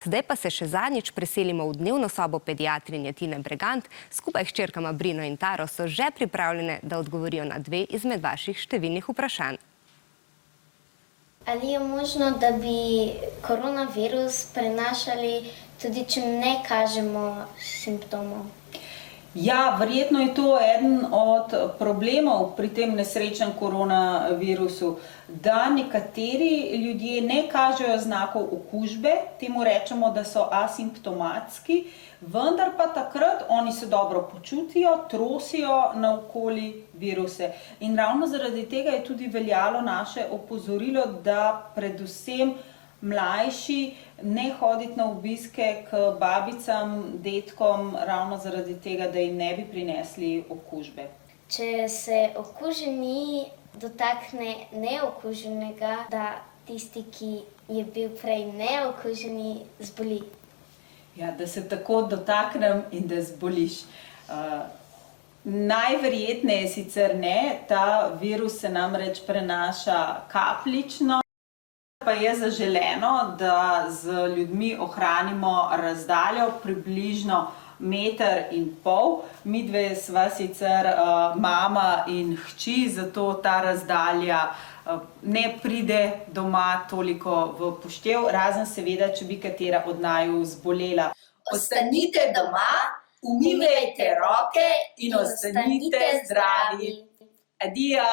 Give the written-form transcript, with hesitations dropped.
Zdaj pa se še zadnjič preselimo v dnevno sobo pediatrinje Tine Bregant. Skupaj s hčerkama Brino in Taro so že pripravljene, da odgovorijo na 2 izmed vaših številnih vprašanj. Ali je možno, da bi koronavirus prenašali tudi, če ne kažemo simptomov? Ja, verjetno je to eden od problemov pri tem nesrečnem koronavirusu, da nekateri ljudje ne kažejo znakov okužbe, temu rečemo, da so asimptomatski, vendar pa takrat oni se dobro počutijo, trosijo naokoli viruse. In ravno zaradi tega je tudi veljalo naše opozorilo, da predvsem mlajši ne hoditi na obiske k babicam, dedkom, ravno zaradi tega, da jim ne bi prinesli okužbe. Če se okuženi dotakne neokuženega, da tisti, ki je bil prej neokuženi, zboli. Ja, da se tako dotaknem in da zboliš. Najverjetneje sicer ne, ta virus se namreč prenaša kapljično. Pa je zaželeno, da z ljudmi ohranimo razdaljo približno 1,5 metra. Midve sva sicer mama in hči, zato ta razdalja ne pride doma toliko v poštev, razen seveda, če bi katera od naju zbolela. Ostanite doma, umivajte roke in ostanite zdravi. Adijo!